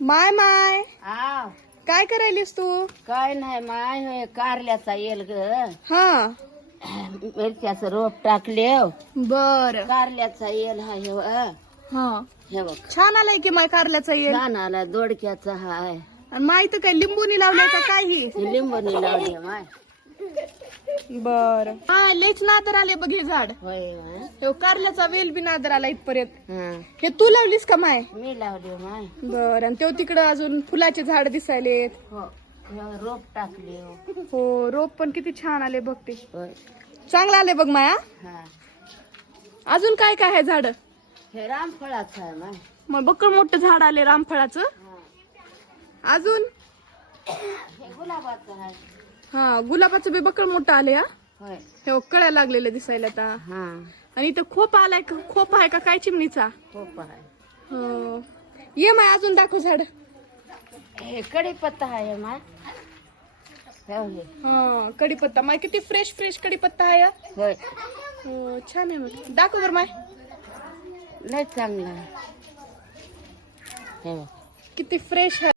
माय माय आव काय करायलीस तू? काय नाही माय होय कारल्याचा येल ग हा मिरच्याचं रोप टाकले बर कारल्याचा येल हा हा हे बघ छान आलाय की माय कारल्याचा येल. छान आला दोडक्याचा हाय आणि माय तर काय लिंबूनी लावलंय का काही? लिंबूनी लावले माय बर हा लेच नादर आले बघ हे झाड. होय होय. हे कारल्याचा वेल बी नादर आला इथपर्यंत. हा हे तू लावलीस का माय? मी लावले माय बर आणि तो तिकडं अजून फुलाचे झाड दिसायलेत. हो हे रोप टाकले हो रोप पण किती छान आले बघ ते. होय चांगलं आले बघ माया. हा अजून काय काय आहे झाड? हे रामफळाचं आहे माय मग बक्कळ मोठं झाड आले रामफळाचं. हा अजून हे गुलाबाचं आहे हा गुलाबाचं बी बक्कळ मोठं आले. हा होय हे कळ्या लागलेले दिसायला आता. हा आणि इथं खोप आलाय खोप आहे का काय चिमणीचा? खूप आहे हो ये माय अजून दाखव झाड. हे कढीपत्ता आहे माय हा कढीपत्ता माय किती फ्रेश फ्रेश कढीपत्ता आहे. होय हो छान आहे मग दाखव बर माय. लय चांगला आहे हे बघ. किती फ्रेश आहे.